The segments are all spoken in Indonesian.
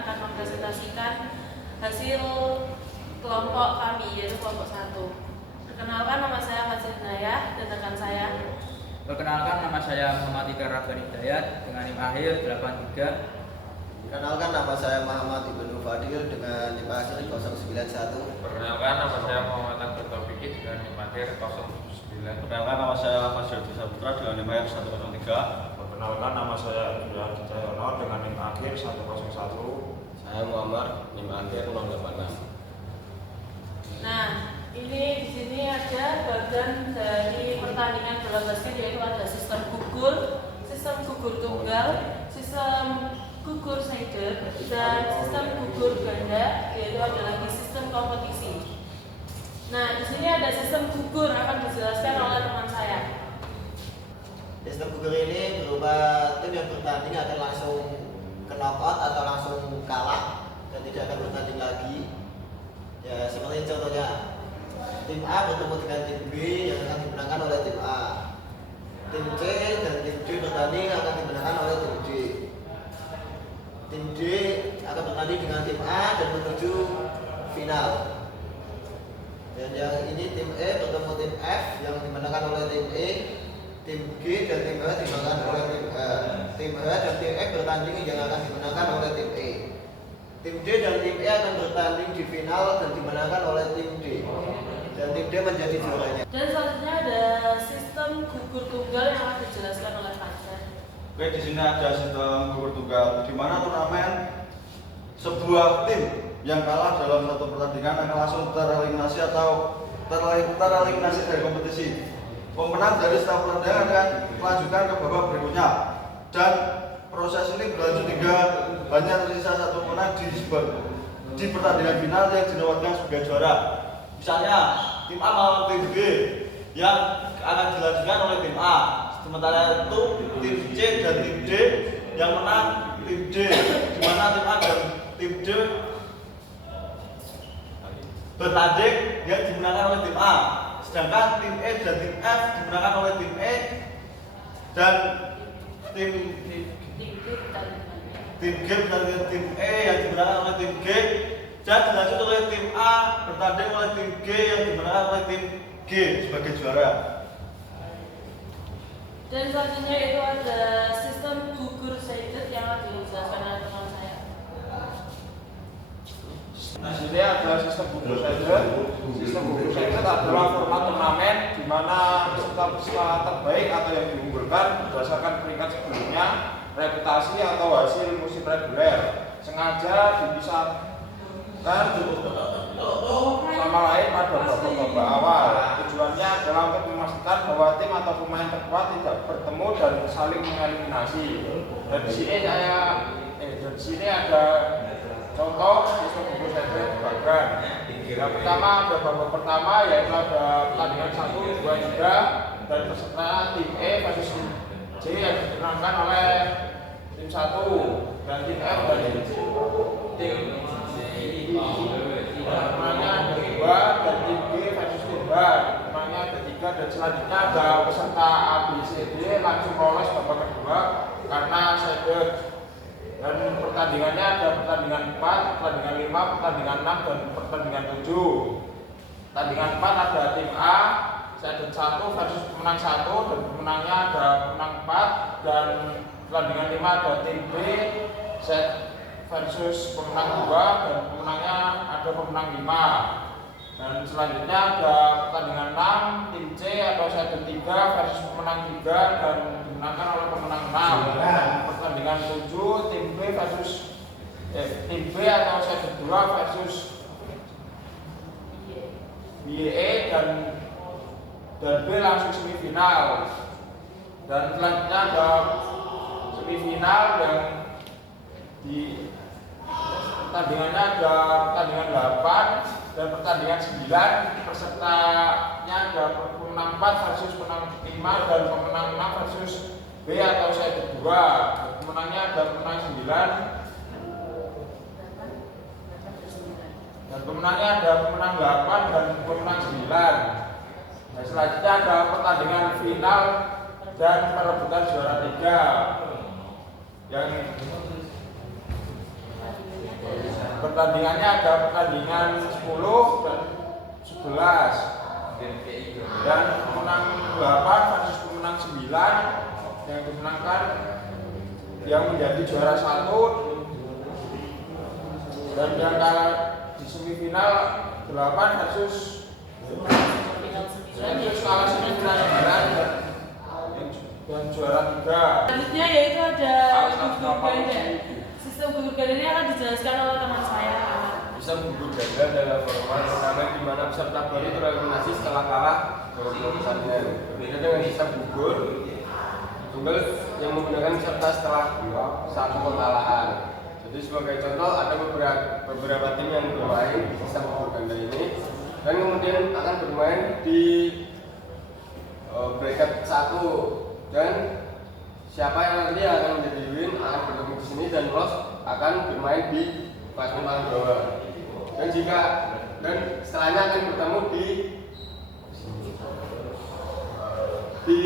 akan mempresentasikan hasil kelompok kami, yaitu kelompok 1. Perkenalkan, nama saya Fazil Hidayah dan rekan saya. Perkenalkan, nama saya Muhammad Ika Rabani Hidayat dengan NIM akhir 83. Perkenalkan, nama saya Muhammad Ibnu Fadil dengan NIM akhir 091. Perkenalkan, nama saya Muhammad Akbar Taufiki dengan NIM akhir 09. Perkenalkan, nama saya Fasil Saputra dengan NIM akhir 103. Perkenalkan, nama saya Julian Cahyono dengan NIM akhir 101. Saya Muhammad, NIM akhir 086. Nah, ini di sini ada bagian dari pertandingan bola basket, yaitu ada sistem gugur tunggal, sistem gugur sider, dan sistem gugur ganda, yaitu ada lagi sistem kompetisi. Nah, di sini ada sistem gugur, akan dijelaskan oleh teman saya. Sistem gugur ini berupa tim yang bertanding akan langsung ke knockout atau langsung kalah dan tidak akan bertanding lagi. Ya, seperti contohnya, tim A bertemu dengan tim B yang akan dimenangkan oleh tim A. Tim C dan tim D bertanding akan dimenangkan oleh tim D. Tim D akan bertanding dengan tim A dan menuju final. Dan yang ini tim E bertemu tim F yang dimenangkan oleh tim E. Tim G dan tim H dimenangkan oleh tim H. Tim H dan tim F bertanding yang akan dimenangkan oleh tim E. Tim D dan tim E akan bertanding di final dan dimenangkan oleh tim D. Dan tim D menjadi juaranya. Dan selanjutnya ada sistem gugur tunggal yang akan dijelaskan oleh Fajar. Oke, di sini ada sistem gugur tunggal, di mana turnamen sebuah tim yang kalah dalam satu pertandingan akan langsung tereliminasi atau tereliminasi dari kompetisi. Pemenang dari setiap pertandingan akan melanjutkan ke babak berikutnya. Dan proses ini berlanjut hingga hanya tersisa satu pemenang di pertandingan final yang dinobatkan sebagai juara. Misalnya tim A melawan tim B yang akan dilanjutkan oleh tim A. Sementara itu tim C dan tim D yang menang tim D, di mana tim A dan tim D bertanding yang dimenangkan oleh tim A. Sedangkan tim E dan tim F dimenangkan oleh tim E dan tim G dan tim E yang dimenangkan oleh tim G, dan dilanjut oleh tim A bertanding oleh tim G yang dimenangkan oleh tim G sebagai juara. Dan selanjutnya itu ada sistem gugur sider yang akan dijelaskan oleh teman saya. Di sini ada sistem gugur sider. Sistem gugur sider adalah format turnamen di mana peserta terbaik atau yang diunggulkan berdasarkan peringkat sebelumnya, reputasi atau hasil musim reguler sengaja dipisahkan sama lain pada babak awal. Tujuannya adalah untuk memastikan bahwa tim atau pemain terkuat tidak bertemu dan saling mengeliminasi. Dan di sini ada contoh sistem gugur sider dibagi. Yang pertama ada babak pertama, yaitu ada pertandingan 1, 2, 3 dan peserta tim E versus tim C yang dimenangkan oleh tim 1 dan tim F dan tim pemenangnya ada 2 dan tim G versus tim H pemenangnya ada 3, dan selanjutnya ada peserta A, B, C, D langsung lolos babak kedua karena sider. Dan pertandingannya ada pertandingan 4, pertandingan 5, pertandingan 6 dan pertandingan 7. Pertandingan 4 ada tim A sider 1 versus pemenang 1 dan pemenangnya ada pemenang 4, dan pertandingan 5 ada tim B set versus pemenang 2 dan pemenangnya ada pemenang 5. Dan selanjutnya ada pertandingan 6 tim C atau set 3 versus pemenang 3 dan dimenangkan oleh pemenang 6. Dan pertandingan 7 tim B atau set 2 versus BE dan B langsung semifinal. Dan selanjutnya ada semifinal yang di pertandingannya ada pertandingan 8 dan pertandingan 9. Pesertanya ada pemenang 4 versus pemenang 5 dan pemenang 6 versus B atau set 2. Pemenangnya ada pemenang 9 dan pemenangnya ada pemenang 8 dan pemenang 9. Nah, selanjutnya ada pertandingan final dan perebutan juara 3 yang pertandingannya ada pertandingan 10 dan 11 dan pemenang 8 versus pemenang 9 yang dimenangkan yang menjadi juara 1 dan yang kalah di semifinal 8 versus kalah semifinal 9 dan juara 3. Selanjutnya yaitu ada gugur ganda. Sistem gugur ganda ini akan dijelaskan oleh teman saya. Sistem gugur ganda adalah format turnamen di mana peserta baru tereliminasi setelah kalah dalam dua pertandingan. Berbeda dengan sistem gugur tunggal yang menggunakan peserta setelah satu kekalahan. Jadi sebagai contoh ada beberapa tim yang bermain di sistem gugur ganda ini dan kemudian akan bermain di bracket 1 dan siapa yang nanti akan menjadi win akan bertemu di sini dan loss akan bermain di klasemen paling bawah. Dan setelahnya akan bertemu di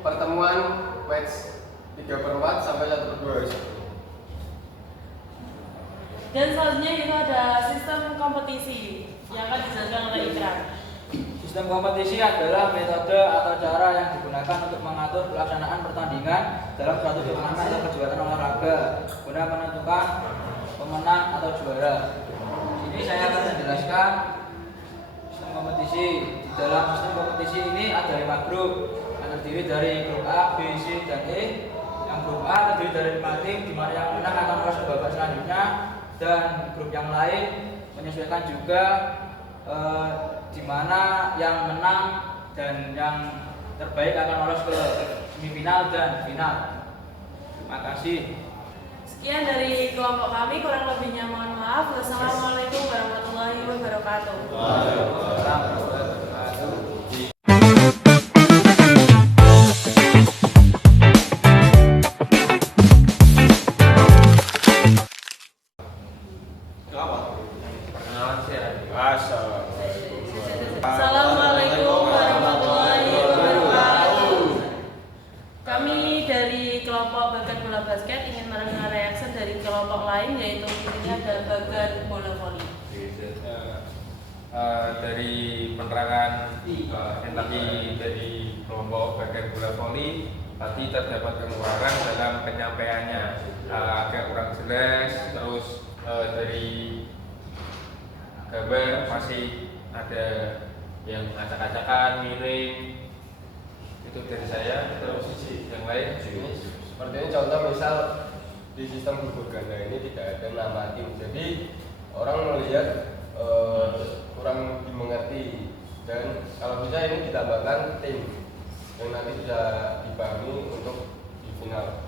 pertemuan match 3/4 sampai 1/2. Dan selanjutnya itu ada sistem kompetisi yang akan dijelaskan oleh Ikrar. Sistem kompetisi adalah metode atau cara yang digunakan untuk mengatur pelaksanaan pertandingan dalam suatu turnamen atau kejuaraan olahraga guna menentukan pemenang atau juara. Ini saya akan menjelaskan sistem kompetisi. Di dalam sistem kompetisi ini ada 5 grup yang terdiri dari grup A, B, C, dan E. Yang grup A terdiri dari 5 tim di mana yang menang akan lolos ke babak selanjutnya dan grup yang lain menyesuaikan juga di mana yang menang dan yang terbaik akan lolos ke semifinal dan final. Terima kasih. Sekian dari kelompok kami, kurang lebihnya mohon maaf. Wassalamualaikum warahmatullahi wabarakatuh. Waalaikumsalam warahmatullahi wabarakatuh. Assalamualaikum warahmatullahi wabarakatuh. Kami dari kelompok Bagan Bola Basket ingin mendengar reaksi dari kelompok lain, yaitu ini ada Bagan Bola Voli. Dari penerangan yang tadi dari kelompok Bagan Bola Voli tadi terdapat kekurangan dalam penyampaiannya, agak kurang jelas, terus dari gambar masih ada yang acak-acakan, miring. Itu dari saya. Terus yang lain Seperti ini contoh misal di sistem gugur ganda ini tidak ada nama tim, jadi orang melihat kurang dimengerti dan kalau bisa ini ditambahkan tim yang nanti bisa dipahami untuk di final.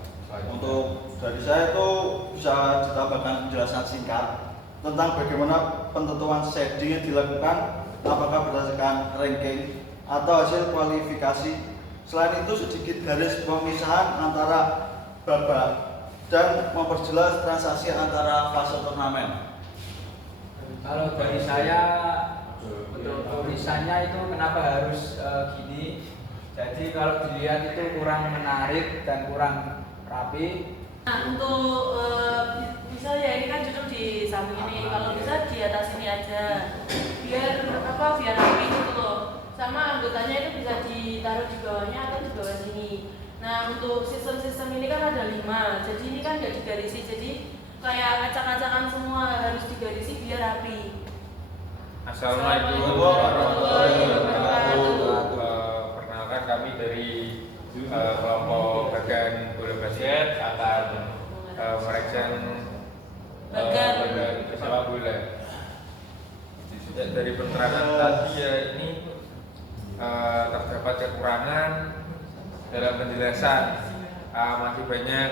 Untuk dari saya itu bisa ditambahkan penjelasan singkat tentang bagaimana penentuan seeding yang dilakukan, apakah berdasarkan ranking atau hasil kualifikasi. Selain itu sedikit garis pemisahan antara babak dan memperjelas transaksi antara fase turnamen. Kalau dari saya untuk tulisannya itu kenapa harus gini? Jadi kalau dilihat itu kurang menarik dan kurang rapi. Nah, untuk bisa ya ini kan duduk di samping ini, kalau bisa di atas ini aja biar rapi gitu loh, sama anggotanya itu bisa ditaruh di bawahnya atau di bawah sini. Nah, untuk sistem ini kan ada 5, jadi ini kan nggak digarisi, jadi kayak acak-acakan semua, harus digarisi biar rapi. Assalamualaikum warahmatullahi wabarakatuh. Perkenalkan kami dari kelompok Bagan Bola Basket akan mereksen Bagan sepak bola. Dari penerangan tadi ya ini terdapat kekurangan dalam penjelasan, masih banyak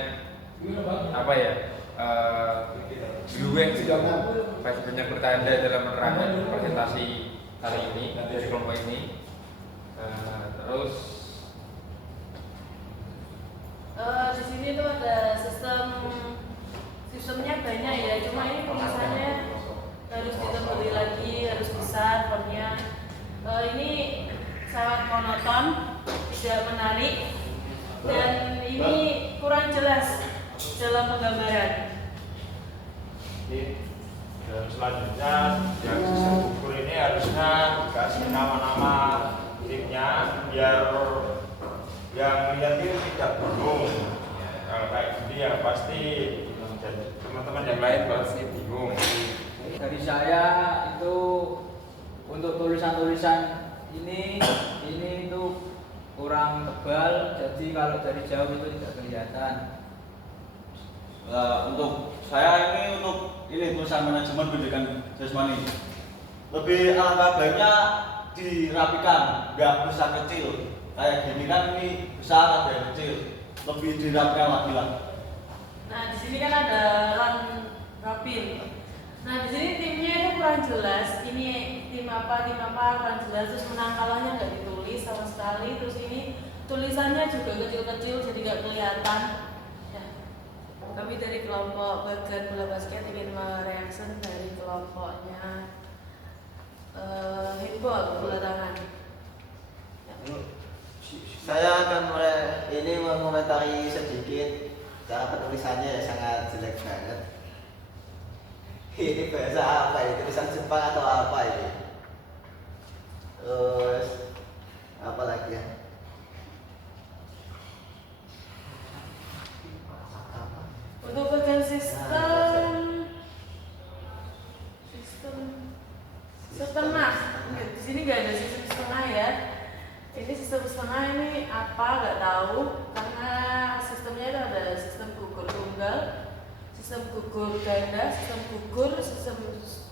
masih banyak bertanda dalam menerangkan presentasi kali ini dari kelompok ini. Terus di sini tuh ada sistemnya banyak ya, cuma ini tulisannya harus ditebeli lagi, harus besar fontnya. Ini sangat monoton, tidak menarik, dan ini kurang jelas dalam penggambaran. Dan selanjutnya yang sistem gugur ini harusnya dikasih nama-nama timnya biar yang lihat itu tidak bingung. Kalau kayak gini ya pasti teman-teman yang lain pasti bingung. Dari saya itu untuk tulisan-tulisan ini itu kurang tebal, jadi kalau dari jauh itu tidak kelihatan. Untuk saya ini tulisan manajemen pendidikan jasmani. Lebih alangkah baiknya dirapikan, nggak bisa kecil. Kayak gini kan ini besar ada yang kecil, lebih dirapikan lagi lah. Nah, di sini kan ada rapin. Nah, di sini timnya itu kurang jelas. Ini tim apa kurang jelas. Terus menang kalahnya nggak ditulis sama sekali. Terus ini tulisannya juga kecil-kecil, jadi nggak kelihatan. Ya. Kami dari kelompok bagian bola basket ingin mereaction dari kelompoknya handball bola tangan. Ya. Saya akan mengomentari sedikit cara penulisannya ya sangat jelek banget. Ini bahasa apa ini? Tulisan Jepang atau apa ini? Terus apa lagi ya? Untuk bagian sistem setengah. Di sini nggak ada sistem setengah ya. Ini sistem setengah ini apa nggak tahu karena sistemnya itu ada sistem gugur tunggal, sistem gugur ganda, sistem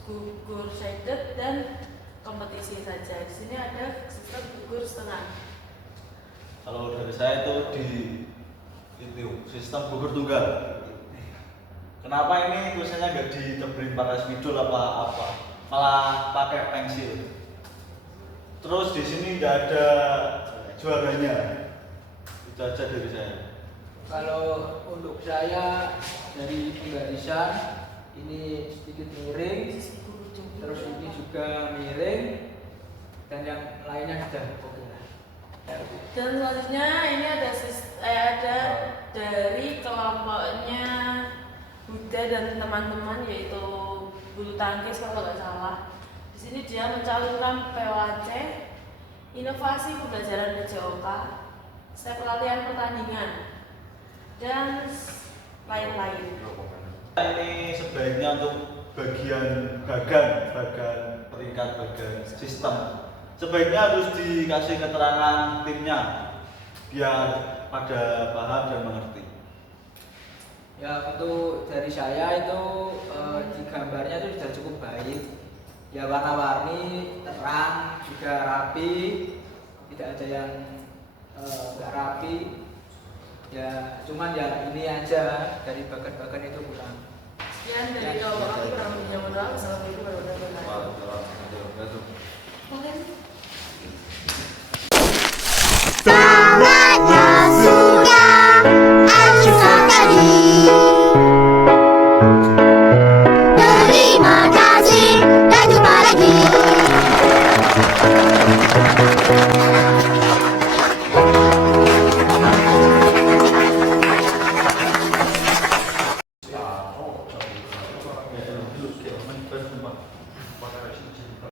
gugur shaded dan kompetisi saja. Di sini ada sistem gugur setengah. Kalau dari saya itu sistem gugur tunggal. Kenapa ini tulisannya nggak ditebelin pakai spidol apa, malah pakai pensil. Terus di sini nggak ada juaranya. Itu aja dari saya. Kalau untuk saya dari pembarisan ini sedikit miring, terus ini juga miring, dan yang lainnya sudah oke lah. Dan selanjutnya ini ada dari kelompoknya Buddha dan teman-teman yaitu bulu tangkis kalau nggak salah. Di sini dia mencalonkan PWC, inovasi pembelajaran PJOK, step pelatihan pertandingan dan lain-lain. Ini sebaiknya untuk bagian bagan peringkat bagan sistem. Sebaiknya harus dikasih keterangan timnya biar pada paham dan mengerti. Ya untuk dari saya itu di gambarnya itu sudah cukup baik. Ya warna-warni, terang, juga rapi, tidak ada yang nggak rapi. Ya cuman ya ini aja dari bagan-bagan itu kurang. Sekian dari kelompok kami.